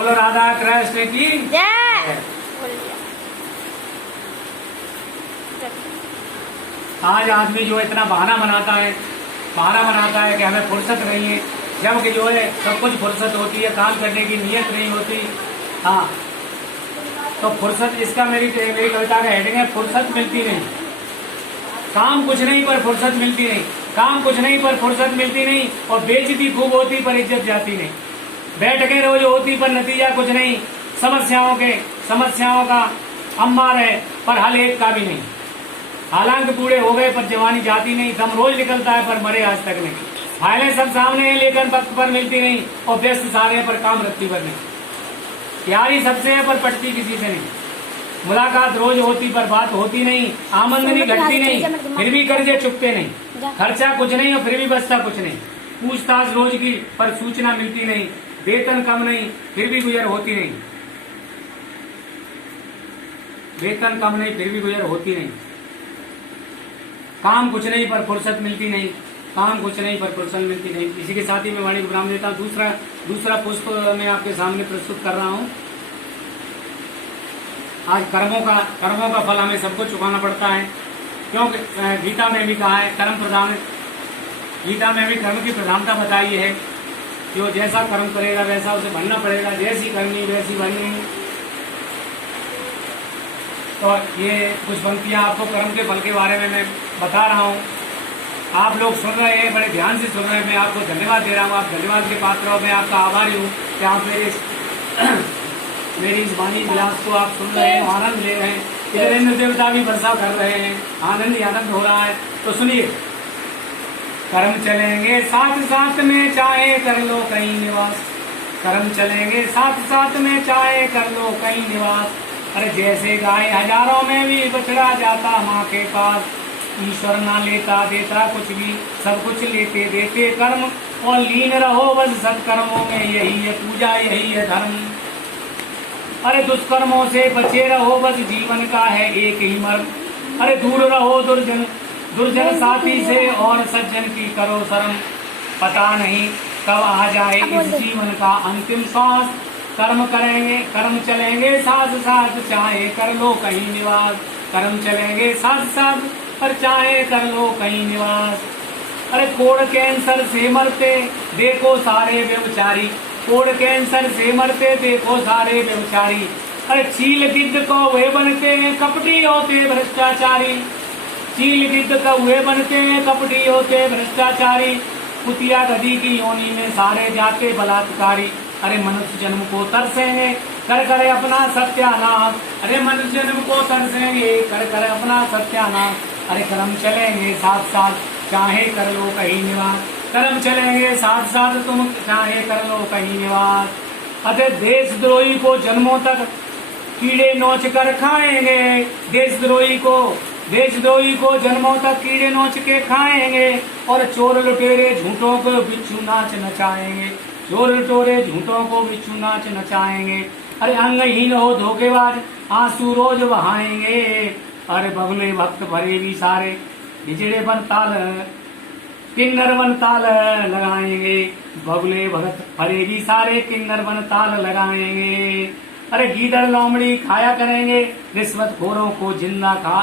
बोलो राधा कृष्ण की जय। आज आदमी जो इतना बहाना बनाता है कि हमें फुर्सत नहीं है, जबकि जो है सब कुछ फुर्सत होती है, काम करने की नीयत नहीं होती। हाँ, तो फुर्सत, इसका मेरी कविता का हेडिंग है फुर्सत मिलती नहीं। काम कुछ नहीं पर फुर्सत मिलती नहीं, काम कुछ नहीं पर फुर्सत मिलती नहीं, और बेइज्जती खूब होती पर इज्जत जाती नहीं। बैठ के रोज होती पर नतीजा कुछ नहीं, समस्याओं का अम्बार है पर हल एक का भी नहीं। हालांकि बूढ़े हो गए पर जवानी जाती नहीं, दम रोज निकलता है पर मरे आज तक नहीं। फाइलें सब सामने हैं लेकिन वक्त पर मिलती नहीं, और व्यस्त सारे हैं पर काम रत्ती पर नहीं। यारी सबसे है पर पटती किसी से नहीं, मुलाकात रोज होती पर बात होती नहीं। आमदनी घटती नहीं फिर भी कर्जे चुकते नहीं, खर्चा कुछ नहीं और फिर भी बचता कुछ नहीं। पूछताछ रोज की पर सूचना मिलती नहीं, वेतन कम नहीं फिर भी गुजर होती नहीं, वेतन कम नहीं फिर भी गुजर होती नहीं। काम कुछ नहीं पर फुर्सत मिलती नहीं, काम कुछ नहीं पर फुर्सत मिलती नहीं। इसी के साथ ही मैं वाणी को विराम देता हूँ। दूसरा पुष्प मैं आपके सामने प्रस्तुत कर रहा हूँ। आज कर्मों का फल हमें सबको चुकाना पड़ता है, क्योंकि गीता में भी कहा है कर्म प्रधान, गीता में भी कर्म की प्रधानता बताई है। जो जैसा कर्म करेगा वैसा उसे बनना पड़ेगा, जैसी करनी वैसी बननी। तो ये कुछ पंक्तियां आपको कर्म के फल के बारे में मैं बता रहा हूँ। आप लोग सुन रहे हैं, बड़े ध्यान से सुन रहे हैं, मैं आपको धन्यवाद दे रहा हूँ। आप धन्यवाद के पात्र हो, मैं आपका आभारी हूँ कि आप मेरी इस वाणी विलास को आप सुन रहे हैं, आनंद ले रहे हैं। इधर इंद्र देवता भी वर्षा कर रहे हैं, आनंद ही आनंद हो रहा है। तो सुनिए, कर्म चलेंगे साथ साथ में चाहे कर लो कहीं निवास, कर्म चलेंगे साथ साथ में चाहे कर लो कहीं निवास। अरे जैसे गाय हजारों में भी बछड़ा जाता माँ के पास, ईश्वर ना लेता देता कुछ भी, सब कुछ लेते देते कर्म, और लीन रहो बस सत्कर्मों में, यही है पूजा यही है धर्म। अरे दुष्कर्मों से बचे रहो बस जीवन का है एक ही मर्म। अरे दूर रहो दुर्जन साथी से और सज्जन की करो शर्म, पता नहीं कब आ जाए इस जीवन का अंतिम श्वास। कर्म करेंगे कर्म चलेंगे साथ साथ चाहे कर लो कहीं निवास, कर्म चलेंगे साथ साथ पर चाहे कर लो कहीं निवास। अरे कोड़ कैंसर से मरते देखो सारे व्यभिचारी, कोड़ कैंसर से मरते देखो सारे व्यभिचारी। अरे चील गिद्ध को वे बनते हैं कपटी होते भ्रष्टाचारी, चील गिद्ध का वे बनते हैं कपटी होते भ्रष्टाचारी। कुतिया गधी की योनि में सारे जाते बलात्कारी। अरे मनुष्य जन्म को तरसेंगे कर कर अपना सत्यानाश, अरे मनुष्य जन्म को तरसेंगे कर कर अपना सत्यानाश। अरे कर्म चलेंगे साथ साथ चाहे कर लो कहीं निवास, कर्म चलेंगे साथ साथ तुम चाहे कर लो कहीं निवास। अरे देशद्रोही को जन्मों तक कीड़े नोच कर खाएंगे, देशद्रोही को जन्मों तक कीड़े नोच के खाएंगे। और चोर लुटेरे झूठों को बिच्छू नाच नचाएंगे, चोर लुटेरे झूठों को बिच्छू नाच नचाएंगे। अरे अंगहीन हो धोखेबाज आंसू रोज बहाएंगे। अरे बगले भक्त भरे भी सारे बिजड़े बन ताल किन्नर बन ताल लगाएंगे, बगले भगत भरे भी सारे किन्नर बन ताल लगाएंगे। अरे गीदड़ लोमड़ी खाया करेंगे रिश्वत खोरों को जिंदा खा,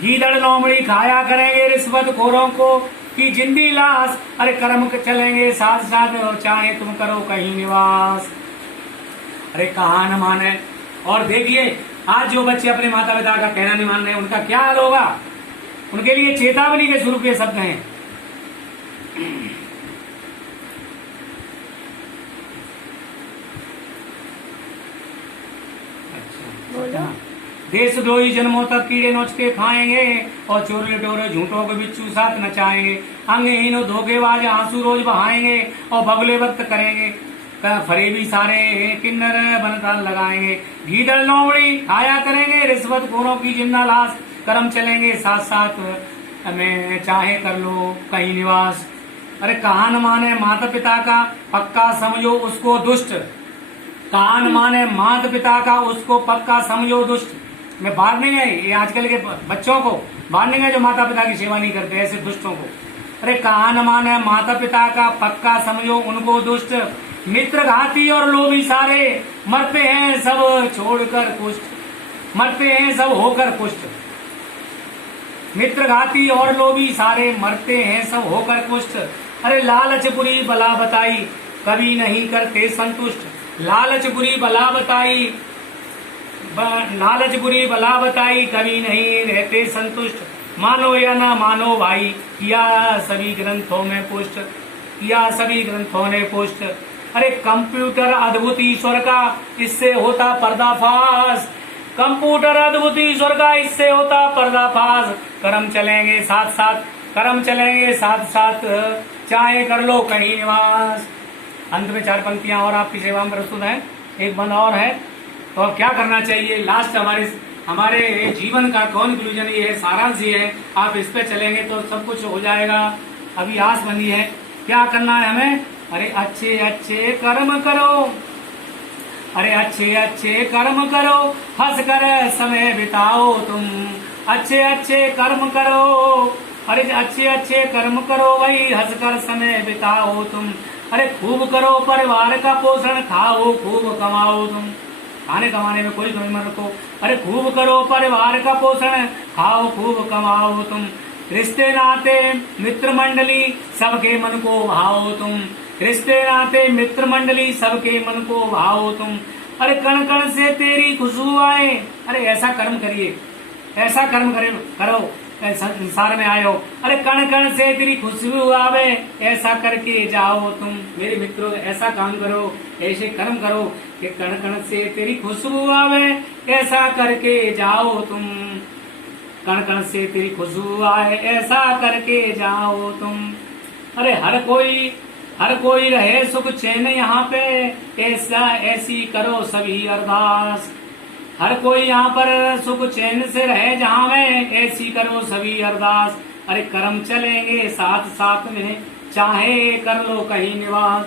गीदड़ लोमड़ी खाया करेंगे रिश्वत खोरों को की जिंदी लाश। अरे कर्म चलेंगे साथ साथ चाहे तुम करो कहीं निवास। अरे कहा न माने, और देखिए आज जो बच्चे अपने माता पिता का कहना नहीं मान रहे उनका क्या हाल होगा। उनके लिए चेतावनी के स्वरूप ये शब्द हैं। अच्छा, देशद्रोही जन्मों तक कीड़े नोच के खाएंगे, और चोर लुटेरे झूठों को बिच्छू साथ नचाएंगे। अंगहीन धोखेबाज आंसू रोज बहाएंगे, और बगले वक्त करेंगे फरे भी सारे किन्नर बनताल लगाएंगे। गीदड़ लोमड़ी खाया करेंगे रिश्वत खोरों की जिंदा लाश, कर्म चलेंगे साथ साथ में चाहे कर लो कहीं निवास। अरे कहा न माने माता पिता का पक्का समझो उसको दुष्ट, कहा न माने माता पिता का उसको पक्का समझो दुष्ट। मैं बाहर नहीं गए, ये आजकल के बच्चों को बाहर नहीं गए जो माता पिता की सेवा नहीं करते, ऐसे दुष्टों को। अरे कहा न माने माता पिता का पक्का समझो उनको दुष्ट, मित्र घाती और लोभी सारे मरते हैं सब छोड़कर पुष्ट, मरते हैं सब होकर पुष्ट। मित्र घाती और लोभी सारे मरते हैं सब होकर पुष्ट। अरे लालच बुरी बला बताई कभी नहीं करते संतुष्ट। लालच बुरी बला बताई, लालच बुरी बला बताई कभी नहीं रहते संतुष्ट। मानो या ना मानो भाई किया सभी ग्रंथों में पुष्ट, किया सभी ग्रंथों ने पुष्ट। अरे कंप्यूटर अद्भुत ईश्वर का इससे होता पर्दाफाश, कंप्यूटर अद्भुत ईश्वर का इससे होता पर्दाफाश। कर्म चलेंगे साथ साथ, कर्म चलेंगे साथ साथ चाहे कर लो कहीं निवास। अंत में 4 पंक्तियां और आपकी सेवा में प्रस्तुत है, एक बंद और है। तो अब क्या करना चाहिए, लास्ट हमारे जीवन का कंक्लूजन ये है, सारांश ये है। आप इस पे चलेंगे तो सब कुछ हो जाएगा। अभी आस बंदी है, क्या करना है हमें। अरे अच्छे अच्छे कर्म करो, अरे अच्छे अच्छे कर्म करो, हंस कर समय बिताओ तुम। अच्छे अच्छे कर्म करो, अरे अच्छे अच्छे कर्म करो भाई, हंस कर समय बिताओ तुम। अरे खूब करो परिवार का पोषण, खाओ खूब कमाओ तुम। खाने कमाने में कोई कमी मत रखो। अरे खूब करो परिवार का पोषण, खाओ खूब कमाओ तुम। रिश्ते नाते मित्र मंडली सबके मन को भाओ तुम। रिश्ते नाते मित्र मंडली सबके मन को भाओ तुम। अरे कण कण से तेरी खुशबू आए, अरे ऐसा कर्म करिए, ऐसा कर्म करो संसार में आए हो। अरे कण कण से तेरी खुशबू आवे, ऐसा करके जाओ तुम। मेरे मित्रों ऐसा काम करो, ऐसे कर्म करो कि कण कण से तेरी खुशबू आवे, ऐसा करके जाओ तुम। कण कण से तेरी खुशबू आए, ऐसा करके जाओ तुम। अरे हर कोई रहे सुख चैन यहाँ पे, ऐसा ऐसी करो सभी अरदास। हर कोई यहाँ पर सुख चैन से रहे जहाँ में, ऐसी करो सभी अरदास। अरे कर्म चलेंगे साथ साथ में चाहे कर लो कहीं निवास।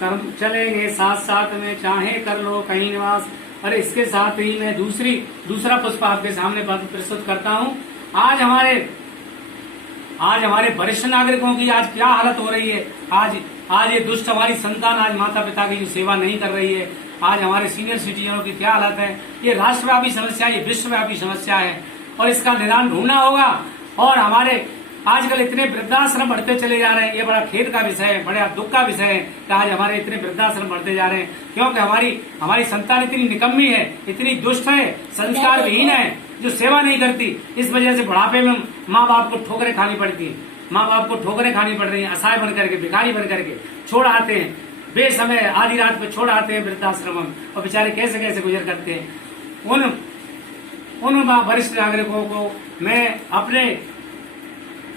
कर्म चलेंगे साथ साथ में चाहे कर लो कहीं निवास। अरे इसके साथ ही मैं दूसरा पुष्प आपके सामने प्रस्तुत करता हूँ। आज हमारे वरिष्ठ नागरिकों की आज क्या हालत हो रही है। आज ये दुष्ट हमारी संतान आज माता पिता की सेवा नहीं कर रही है। आज हमारे सीनियर सिटीजनों की क्या हालत है। ये राष्ट्रव्यापी समस्या, ये विश्वव्यापी समस्या है और इसका निदान ढूंढना होगा। और हमारे आजकल इतने वृद्धाश्रम बढ़ते चले जा रहे हैं, ये बड़ा खेद का विषय है, बड़ा दुख का विषय है कि आज हमारे इतने वृद्धाश्रम बढ़ते जा रहे हैं। क्योंकि हमारी संतान इतनी निकम्मी है, इतनी दुष्ट है, संस्कार विहीन है, जो सेवा नहीं करती। इस वजह से बुढ़ापे में माँ बाप को ठोकरें खानी पड़ती है, माँ बाप को ठोकरें खानी पड़ रही है। असहाय बन करके, भिखारी बन करके छोड़ आते हैं, बेसमय आधी रात पे छोड़ आते हैं वृद्धाश्रम और बेचारे कैसे कैसे गुजर करते हैं। उन वरिष्ठ नागरिकों को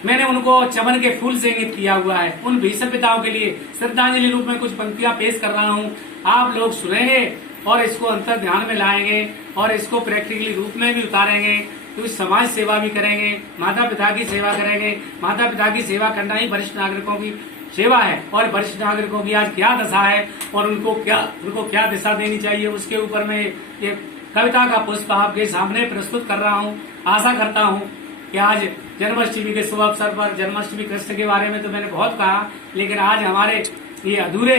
मैंने उनको चमन के फूल से इंगित किया हुआ है। उन भीष्म पिताओं के लिए श्रद्धांजलि रूप में कुछ पंक्तियां पेश कर रहा हूँ। आप लोग सुनेंगे और इसको अंतर ध्यान में लाएंगे और इसको प्रैक्टिकली रूप में भी उतारेंगे। तो समाज सेवा भी करेंगे, माता पिता की सेवा करेंगे। माता पिता की सेवा करना ही वरिष्ठ नागरिकों की सेवा है। और वरिष्ठ नागरिकों की आज क्या दशा है और उनको क्या दिशा देनी चाहिए, उसके ऊपर मैं ये कविता का पुष्प आपके सामने प्रस्तुत कर रहा हूँ। आशा करता हूँ कि आज जन्माष्टमी के शुभ अवसर पर, जन्माष्टमी कृष्ण के बारे में तो मैंने बहुत कहा, लेकिन आज हमारे ये अधूरे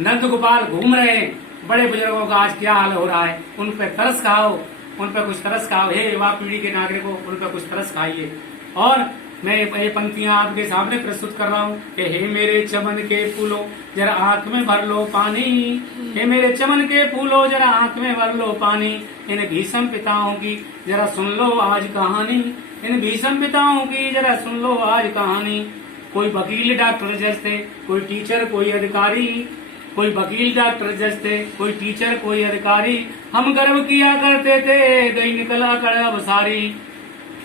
नंद गोपाल घूम रहे हैं, बड़े बुजुर्गों का आज क्या हाल हो रहा है। उन पर तरस खाओ, उन पर कुछ तरस खाओ। हे युवा पीढ़ी के नागरिकों, उन पर कुछ तरस खाइए। और मैं ये पंक्तियां आपके सामने प्रस्तुत कर रहा हूँ कि हे मेरे चमन के फूलों जरा आंख में भर लो पानी, हे मेरे चमन के फूलों जरा आंख में भर लो पानी। इन भीष्म पिताओं की जरा सुन लो आज कहानी, इन भीष्म पिताओं की जरा सुन लो आज कहानी। कोई वकील डॉक्टर जैसे, कोई टीचर कोई अधिकारी, कोई वकील डॉक्टर जैसे, कोई टीचर कोई अधिकारी। हम गर्व किया करते थे, गई निकला कर अब सारी।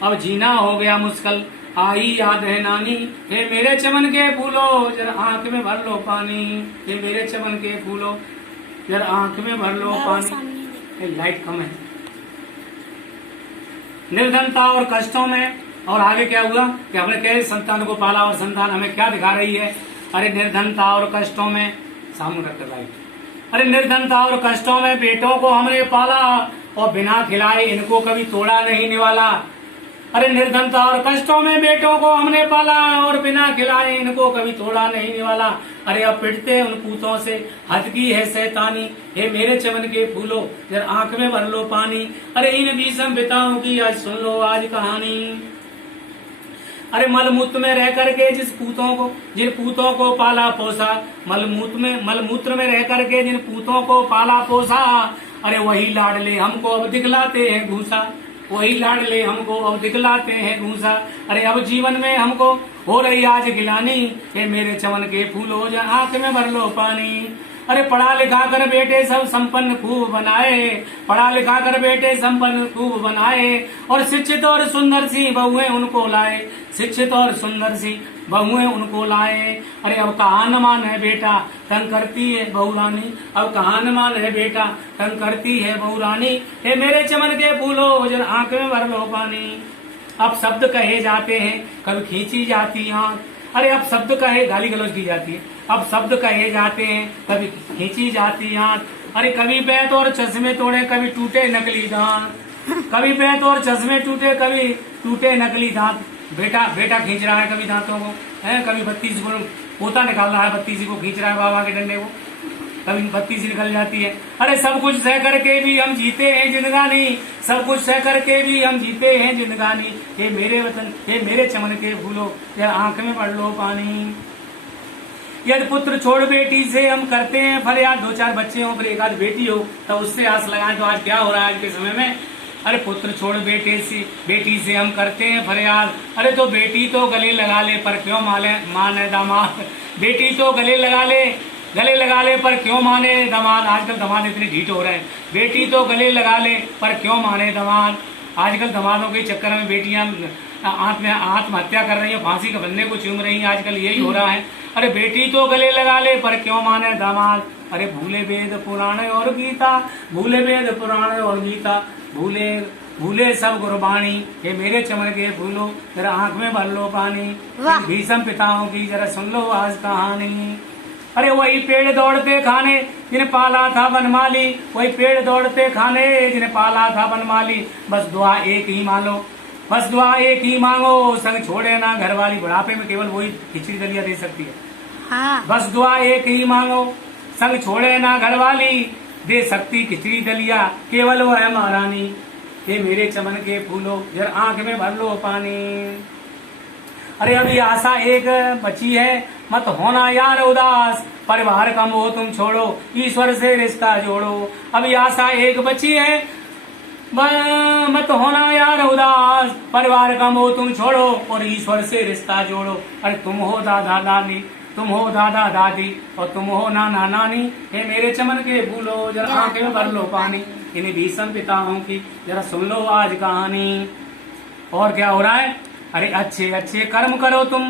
अब जीना हो गया मुश्किल, आई याद है नानी। हे मेरे चमन के फूलो जरा आंख में भर लो पानी, हे मेरे चमन के फूलो जरा आंख में भर लो पानी। लाइट कम है। निर्धनता और कष्टों में, और आगे क्या हुआ कि हमने कैसे संतान को पाला और संतान हमें क्या दिखा रही है। अरे निर्धनता और कष्टों में, सामने रखकर लाइट। अरे निर्धनता और कष्टों में बेटों को हमने पाला और बिना खिलाए इनको कभी तोड़ा नहीं निवाला। अरे निर्धनता और कष्टों में बेटों को हमने पाला और बिना खिलाए इनको कभी तोड़ा नहीं निवाला। अरे अब पिटते हैं उन पूतों से, हद की है शैतानी। हे मेरे चमन के फूलो जरा आंख में भर लो पानी। अरे इन भीषम पिताओं की आज सुन लो आज कहानी। अरे मलमूत्र में रह करके जिन पूतों को पाला पोसा, मलमूत्र में रह करके जिन पूतों को पाला पोसा, अरे वही लाडले हमको अब दिखलाते हैं घूसा। वही लाडले हमको अब दिखलाते हैं घूसा। अरे अब जीवन में हमको हो रही आज गिलानी। हे मेरे चमन के फूलो जा आंख में भर लो पानी। अरे पढ़ा लिखा कर बेटे सब संपन्न खूब बनाए, पढ़ा लिखा कर बेटे संपन्न खूब बनाए, और शिक्षित और सुंदर सी बहुएं उनको लाए, शिक्षित और सुंदर सी बहुएं उनको लाए। अरे अब कहाँ न मान है बेटा तंग करती है बहुरानी, अब कहाँ न मान है बेटा तंग करती है बहुरानी। हे मेरे चमन के फूलो जरा आंख में भर लो पानी। अब शब्द कहे जाते हैं कभी खींची जाती आंख। अरे अब शब्द कहे गाली गलौज की जाती है, अब शब्द कहे जाते हैं कभी खींची जाती आंख। अरे कभी बैत और चश्मे तोड़े कभी टूटे नकली दांत, कभी बैत और चश्मे टूटे कभी टूटे नकली दांत। बेटा खींच रहा है कभी दांतों को, है कभी 32 को पोता निकाल रहा है, 32 को खींच रहा है बाबा के डंडे को, कभी 32 निकल जाती है। अरे सब कुछ सह करके भी हम जीते हैं जिंदगानी, सब कुछ सह करके भी हम जीते हैं जिंदगानी। हे मेरे वतन हे मेरे चमन के फूलो या आंख में पड़ लो पानी। यदि पुत्र छोड़ बेटी से हम करते हैं फरियाद, 2-4 बच्चे हो पर एक आध बेटी हो तो उससे आस लगाएं। तो आज क्या हो रहा है आज के समय में, अरे पुत्र छोड़ बेटी से हम करते हैं फरियाद। अरे तो बेटी तो गले लगा ले पर क्यों माने दामाद, बेटी तो गले लगा ले पर क्यों माने दामाद। आजकल दामाद इतने ढीठ हो रहे हैं, बेटी तो गले लगा ले पर क्यों माने दामाद। आजकल दामादों के चक्कर में बेटियां आत्महत्या कर रही है, फांसी के बंदे को चूम रही है, आजकल यही हो रहा है। अरे बेटी तो गले लगा ले पर क्यों माने दामाद। अरे भूले वेद पुराण और गीता, भूले वेद पुराण और गीता, भूले सब गुरबाणी। ये मेरे चमन के फूलो जरा आंख में भर लो पानी। भीषम पिताओं की जरा सुन लो आज कहानी। अरे वही पेड़ दौड़ते खाने जिन्हें पाला था बनमाली, वही पेड़ दौड़ते खाने जिन्हें पाला था बनमाली। बस दुआ एक ही मांगो, बस दुआ एक ही मांगो, संग छोड़े ना घरवाली। बुढ़ापे में केवल वही खिचड़ी दलिया दे सकती है। हाँ। बस दुआ एक ही मांगो, संग छोड़े ना घरवाली, दे सकती खिचड़ी दलिया केवल वो है महारानी। ये मेरे चमन के फूलो जरा आंख में भर लो पानी। अरे अभी आशा एक बची है, मत होना यार उदास, परिवार का मोह तुम छोड़ो, ईश्वर से रिश्ता जोड़ो। अभी आशा एक बची है, मत होना यार उदास, परिवार का मोह तुम छोड़ो और ईश्वर से रिश्ता जोड़ो। अरे तुम हो दादा दादी, तुम हो दादा दादी और तुम हो नाना नानी। हे मेरे चमन के फूलो जरा आंख में भर लो पानी। इन्हीं भीषम पिताओं की जरा सुन लो आज कहानी। और क्या हो रहा है, अरे अच्छे अच्छे कर्म करो तुम,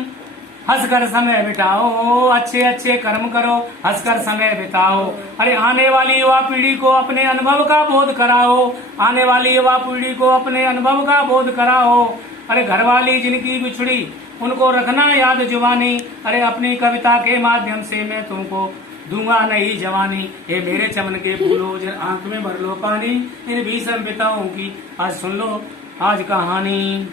हंसकर समय बिताओ, अच्छे अच्छे कर्म करो, हंसकर समय बिताओ। अरे आने वाली युवा पीढ़ी को अपने अनुभव का बोध कराओ, आने वाली युवा पीढ़ी को अपने अनुभव का बोध कराओ। अरे घरवाली जिनकी बिछड़ी उनको रखना याद जुबानी। अरे अपनी कविता के माध्यम से मैं तुमको दूंगा नई जवानी। ये मेरे चमन के फूलो जरा आंख में भर लो पानी। इन भीषम पिताओं की आज सुन लो आज कहानी।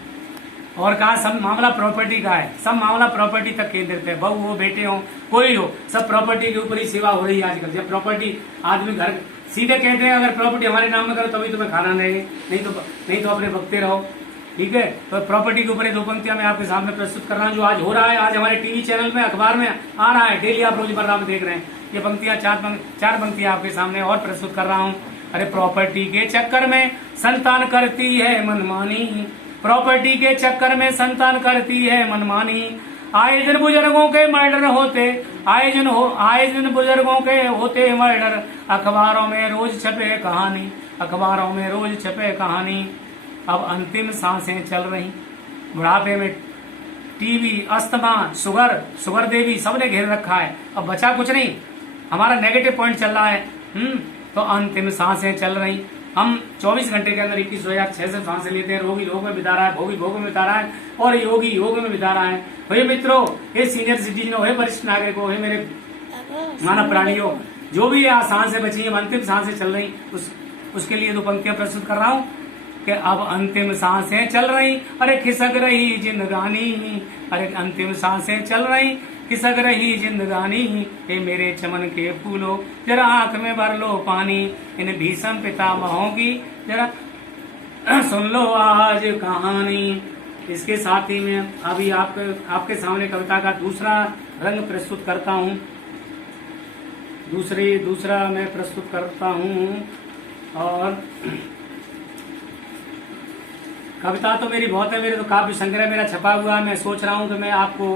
और कहा सब मामला प्रॉपर्टी का है, सब मामला प्रॉपर्टी तक केंद्रित है। बहू हो बेटे हो कोई हो, सब प्रॉपर्टी के ऊपर ही सेवा हो रही है आजकल। जब प्रॉपर्टी आदमी घर सीधे कहते हैं अगर प्रॉपर्टी हमारे नाम में करो तभी तुम्हें खाना नहीं तो अपने बकते रहो। ठीक है, तो प्रॉपर्टी के ऊपर ये 2 पंक्तियां मैं आपके सामने प्रस्तुत कर रहा हूँ जो आज हो रहा है। आज हमारे टीवी चैनल में अखबार में आ रहा है, डेली आप रोजमर्रा में देख रहे हैं। ये पंक्तियां 4 पंक्तियां आपके सामने और प्रस्तुत कर रहा हूँ। अरे प्रॉपर्टी के चक्कर में संतान करती है मनमानी, प्रॉपर्टी के चक्कर में संतान करती है मनमानी। आए दिन बुजुर्गों के मर्डर होते, आए दिन बुजुर्गों के होते मर्डर, अखबारों में रोज छपे कहानी, अखबारों में रोज छपे कहानी। अब अंतिम सांसें चल रही, बुढ़ापे में टीबी, अस्थमा, शुगर देवी सबने घेर रखा है। अब बचा कुछ नहीं, हमारा नेगेटिव पॉइंट चल रहा है। तो अंतिम सांसें चल रही। हम 24 घंटे के अंदर 21,600 सांसें लेते हैं। रोगी रोग में बिता रहा है, भोगी भोग में बिता रहा है और योगी योग में बिता रहा है। हे मित्रों, हे सीनियर सिटीजनों, हे वरिष्ठ नागरिकों, हे मेरे मानव प्राणियों, जो भी सांसें बची है, अंतिम सांसें चल रही, उसके लिए 2 पंक्तियां प्रस्तुत कर रहा हूँ। कि अब अंतिम सांसें चल रही, अरे खिसक रही जिंदगानी, अरे अंतिम सांसें चल रही, खिसक रही जिंदगानी। हे मेरे चमन के फूलो जरा आंख में भर लो पानी, इन भीषण पितामहों की जरा सुन लो आज कहानी। इसके साथ ही मैं अभी आपके सामने कविता का दूसरा रंग प्रस्तुत करता हूँ, दूसरा मैं प्रस्तुत करता हूँ। और कविता तो मेरी बहुत है, मेरे तो काव्य संग्रह मेरा छपा हुआ है। मैं सोच रहा हूँ कि मैं आपको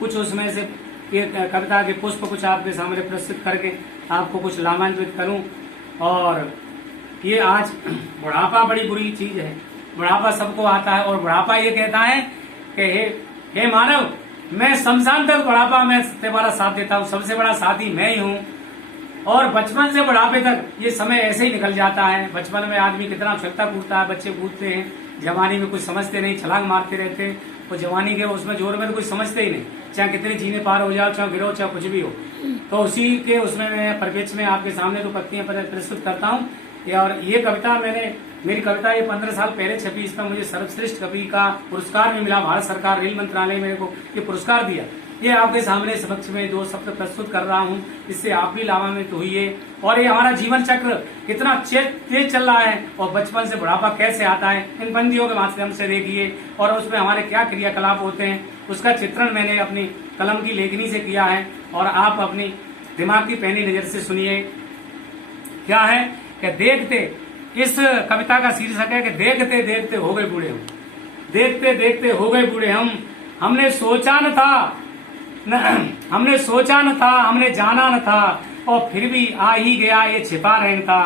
कुछ उसमें से ये कविता के पुष्प कुछ आपके सामने प्रस्तुत करके आपको कुछ लाभान्वित करूँ। और ये आज बुढ़ापा बड़ी बुरी चीज है, बुढ़ापा सबको आता है, और बुढ़ापा ये कहता है कि हे मानव, मैं शमशान तक बुढ़ापा मैं तुम्हारा साथ देता हूँ, सबसे बड़ा साथी मैं ही हूँ। और बचपन से बुढ़ापे तक ये समय ऐसे ही निकल जाता है। बचपन में आदमी कितना उछलता कूदता है, बच्चे कूदते हैं, जवानी में कुछ समझते नहीं, छलांग मारते रहते हैं, और जवानी के उसमें जोर में तो कुछ समझते ही नहीं, चाहे कितने जीने पार हो जाओ, चाहे गिरो, चाहे कुछ भी हो। तो उसी के उसमें मैं परिप्रेक्ष्य में आपके सामने तो पत्तियां प्रस्तुत करता हूँ। और ये कविता मेरी कविता ये 15 साल पहले छपी, इसमें मुझे सर्वश्रेष्ठ कवि का पुरस्कार भी मिला। भारत सरकार रेल मंत्रालय मेरे को ये पुरस्कार दिया। ये आपके सामने समक्ष में 2 शब्द प्रस्तुत कर रहा हूँ, इससे आप भी लाभान्वित हुई। और ये हमारा जीवन चक्र कितना तेज चल रहा है, और बचपन से बुढ़ापा कैसे आता है, इन पंक्तियों के माध्यम से देखिए, और उसमें हमारे क्या क्रियाकलाप होते हैं, उसका चित्रण मैंने अपनी कलम की लेखनी से किया है। और आप अपनी दिमाग की पैनी नजर से सुनिए। क्या है कि देखते, इस कविता का शीर्षक है कि देखते देखते हो गए बूढ़े हम, देखते देखते हो गए बूढ़े हम। हमने सोचा न था, हमने जाना न था, और फिर भी आ ही गया ये छिपा रहता।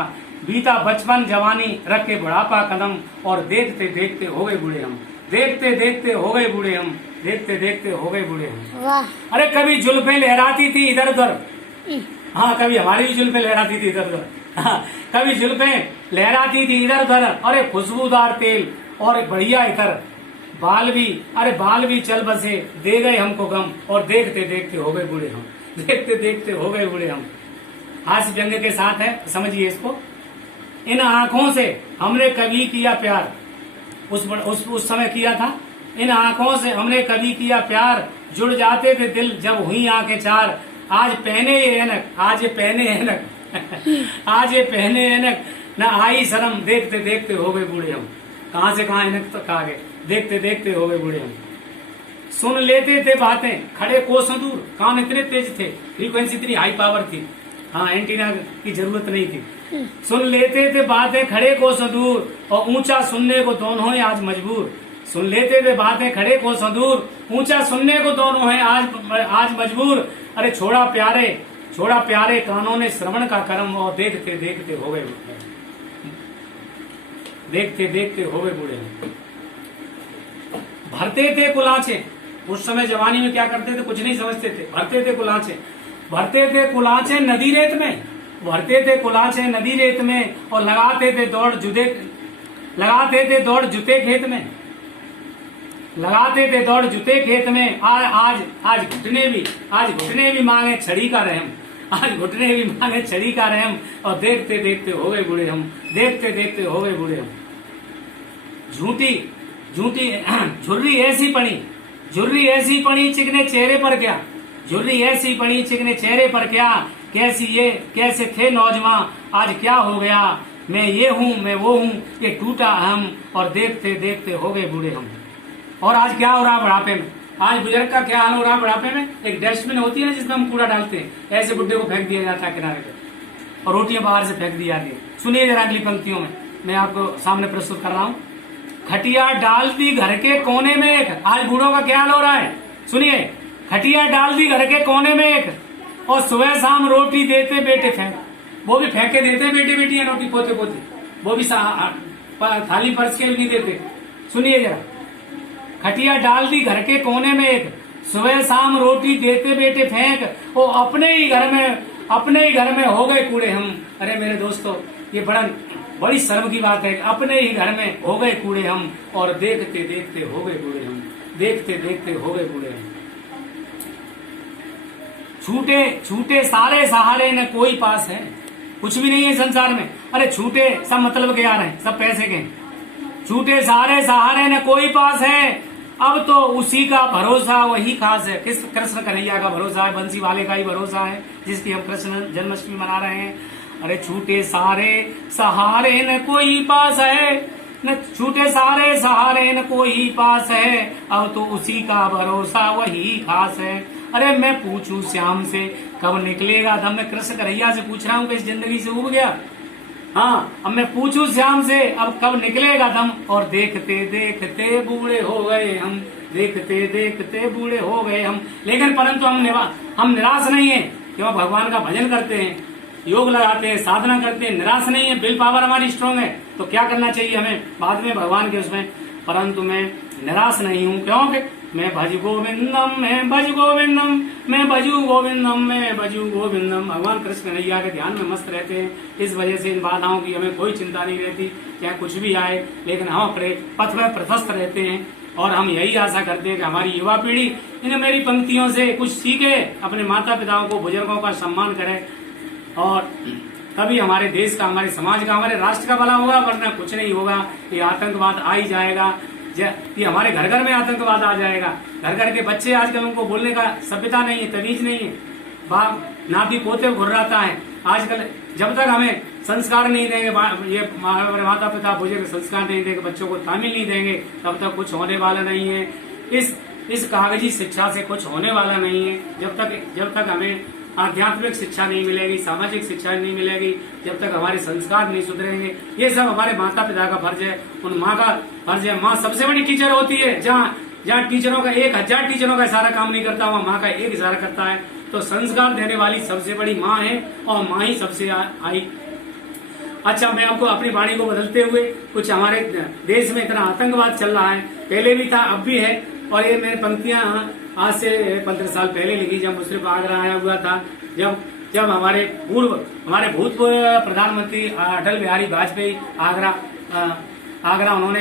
बीता बचपन जवानी रख के बुढ़ापा कदम, और देखते देखते हो गए बूढ़े हम, देखते देखते हो गए बूढ़े हम, देखते देखते हो गए बूढ़े हम। अरे कभी जुल्फें लहराती थी इधर उधर, हाँ कभी हमारी भी जुल्फें लहराती थी इधर उधर, कभी जुल्फें लहराती थी इधर उधर, अरे खुशबूदार तेल और बढ़िया इतर, बाल भी चल बसे, दे गए हमको गम, और देखते देखते हो गए बूढ़े हम, देखते देखते हो गए बूढ़े हम। हास्य व्यंग्य के साथ है, समझिए इसको। इन आंखों से हमने कभी किया प्यार, उस समय किया था। इन आंखों से हमने कभी किया प्यार, जुड़ जाते थे दिल जब हुई आंखें चार। आज पहने ये ऐनक, आज ये पहने ऐनक आज ये पहने ऐनक, न आई शर्म, देखते देखते हो गए बूढ़े हम। कहाँ से कहाँ ऐनक तक आ गए, देखते देखते हो गए बूढ़े हम। सुन लेते थे बातें खड़े कोसों दूर, कान इतने तेज थे, फ्रीक्वेंसी इतनी हाई पावर थी, हाँ एंटीना की जरूरत नहीं थी। सुन लेते थे बातें खड़े कोसों दूर, और ऊंचा सुनने को दोनों ही आज मजबूर। सुन लेते थे बातें खड़े कोसों दूर, ऊंचा सुनने को दोनों हैं आज मजबूर। अरे छोड़ा प्यारे कानों ने श्रवण का कर्म, और देखते देखते हो गए, देखते देखते हो गए बूढ़े। भरते थे कुलाचे, उस समय जवानी में क्या करते थे, कुछ नहीं समझते थे। भरते थे कुलाचे नदी रेत में, भरते थे कुलाचे नदी रेत में, और लगाते थे दौड़ जूते खेत में, लगाते थे दौड़ जूते खेत में। आज घुटने भी मांगे छड़ी का रहम, आज घुटने भी मांगे छड़ी का रहम, और देखते देखते हो गए बूढ़े हम, देखते देखते हो गए बूढ़े हम। झूठी झुर्री ऐसी पड़ी चिकने चेहरे पर क्या, झुर्री ऐसी पड़ी चिकने चेहरे पर क्या, कैसे थे नौजवान, आज क्या हो गया, मैं ये हूँ मैं वो हूँ, ये टूटा हम, और देखते देखते हो गए बूढ़े हम। और आज क्या हो रहा है बुढ़ापे में, आज बुजुर्ग का क्या हाल हो रहा है बुढ़ापे में। एक डस्टबिन होती है ना जिसमें हम कूड़ा डालते हैं, ऐसे बुड्ढे को फेंक दिया जाता है किनारे पे, और रोटियां बाहर से फेंक दी जाती है। सुनिए जरा अगली पंक्तियों में मैं आपको सामने प्रस्तुत कर रहा हूँ। खटिया डाल दी घर के कोने में एक, आज बूढ़ों का क्या हाल हो रहा है, सुनिए। खटिया डाल दी घर के कोने में एक, और सुबह शाम रोटी देते बेटे फेंक, वो भी फेंके देते बेटे बेटियां रोटी पोते पोते, वो भी थाली फर्श के भी नहीं देते। सुनिए जरा, खटिया डाल दी घर के कोने में एक, सुबह शाम रोटी देते बेटे फेंक, वो अपने ही घर में हो गए कूड़े हम। अरे मेरे दोस्तों, ये बड़ी शर्म की बात है, अपने ही घर में हो गए कूड़े हम, और देखते देखते हो गए बूढ़े हम, देखते देखते हो गए बूढ़े हम। छूटे सारे सहारे न कोई पास है, कुछ भी नहीं है संसार में। अरे छूटे सब मतलब के आ रहे हैं, सब पैसे के, छूटे सारे सहारे न कोई पास है, अब तो उसी का भरोसा वही खास है। किस कृष्ण कन्हैया का भरोसा है, बंसी वाले का ही भरोसा है, जिसकी हम कृष्ण जन्माष्टमी मना रहे हैं। अरे छूटे सारे सहारे न कोई पास है, न छूटे सारे सहारे न कोई पास है, अब तो उसी का भरोसा वही खास है। अरे मैं पूछूं श्याम से कब निकलेगा दम, मैं कृष्ण कन्हैया से पूछ रहा हूँ कि इस जिंदगी से उब गया। हाँ, अब मैं पूछूं श्याम से अब कब निकलेगा दम, और देखते देखते बूढ़े हो गए हम, देखते देखते बूढ़े हो गए हम। लेकिन परंतु हम निराश नहीं है, क्यों? भगवान का भजन करते हैं, योग लगाते हैं, साधना करते हैं, निराश नहीं है, विल पावर हमारी स्ट्रांग है। तो क्या करना चाहिए हमें बाद में भगवान के उसमें, परंतु मैं निराश नहीं हूँ, क्योंकि मैं भज गोविंदम, मैं भज गोविंदम, मैं भजू गोविंदम, मैं भजू गोविंदम। भगवान कृष्ण कन्हैया के ध्यान में मस्त रहते हैं, इस वजह से इन बाधाओं की हमें कोई चिंता नहीं रहती, चाहे कुछ भी आए, लेकिन हम अपने पथ में प्रशस्त रहते हैं। और हम यही आशा करते हैं कि हमारी युवा पीढ़ी इन मेरी पंक्तियों से कुछ सीखे, अपने माता पिताओं को, बुजुर्गों का सम्मान करे, और तभी हमारे देश का, हमारे समाज का, हमारे राष्ट्र का भला होगा, वरना कुछ नहीं होगा। ये आतंकवाद आ ही जाएगा, ये हमारे घर घर में आतंकवाद आ जाएगा। घर घर के बच्चे आजकल, उनको बोलने का सभ्यता नहीं है, तमीज नहीं है, बाप नाती पोते घुर्राता है आजकल। जब तक हमें संस्कार नहीं देंगे, ये हमारे माता पिता बुजुर्ग संस्कार नहीं देंगे, बच्चों को तामील नहीं देंगे, तब तक कुछ होने वाला नहीं है। इस कागजी शिक्षा से कुछ होने वाला नहीं है। जब तक हमें आध्यात्मिक शिक्षा नहीं मिलेगी, सामाजिक शिक्षा नहीं मिलेगी, जब तक हमारे संस्कार नहीं सुधरेंगे। ये सब हमारे माता पिता का फर्ज है, उन माँ का फर्ज है। माँ सबसे बड़ी टीचर होती है। जहाँ टीचरों का 1000 टीचरों का इशारा काम नहीं करता, वहाँ माँ का एक इशारा करता है। तो संस्कार देने वाली सबसे बड़ी माँ है, और माँ ही सबसे आई। अच्छा, मैं आपको अपनी वाणी को बदलते हुए, कुछ हमारे देश में इतना आतंकवाद चल रहा है, पहले भी था, अब भी है, और ये मेरी पंक्तियां आज से 15 साल पहले लिखी, जब मुझसे आगरा आया हुआ था, जब हमारे भूतपूर्व प्रधानमंत्री अटल बिहारी वाजपेयी आगरा उन्होंने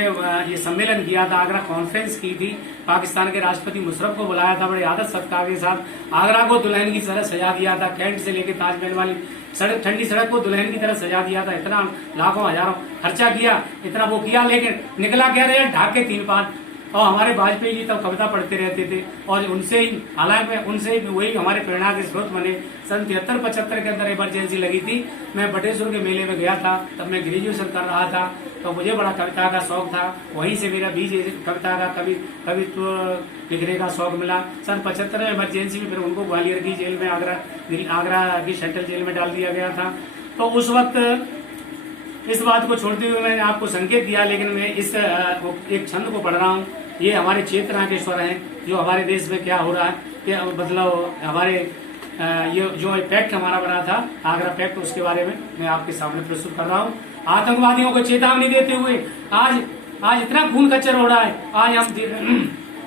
ये सम्मेलन किया था, आगरा कॉन्फ्रेंस की थी, पाकिस्तान के राष्ट्रपति मुशर्रफ को बुलाया था, बड़े आदर सत्कार के साथ आगरा को दुल्हन की तरह सजा दिया था। कैंट से लेकर ताजमहल वाली सड़क, ठंडी सड़क को दुल्हन की तरह सजा दिया था। इतना लाखों हजारों खर्चा किया, इतना वो किया, लेकिन निकला क्या रहा? ढाक के 3 पात। और हमारे वाजपेयी जी तब कविता पढ़ते रहते थे, और उनसे ही, हालांकि उनसे वही हमारे प्रेरणा के स्रोत बने। सन 73-75 के अंदर इमरजेंसी लगी थी, मैं बटेश्वर के मेले में गया था, तब मैं ग्रेजुएशन कर रहा था, तो मुझे बड़ा कविता का शौक था, वहीं से मेरा बीज कविता का कवित्व लिखने का शौक मिला। सन 75 में इमरजेंसी में फिर उनको ग्वालियर की जेल में, आगरा की सेंट्रल जेल में डाल दिया गया था। तो उस वक्त इस बात को छोड़ते हुए मैंने आपको संकेत दिया, लेकिन मैं इस एक छंद को पढ़ रहा हूँ। ये हमारे चेतना के स्वर हैं, जो हमारे देश में क्या हो रहा है, क्या मतलब हमारे ये जो पैक्ट हमारा बना था, आगरा पैक्ट, उसके बारे में मैं आपके सामने प्रस्तुत कर रहा हूँ। आतंकवादियों को चेतावनी देते हुए आज इतना खून खच्चर हो रहा है। आज हम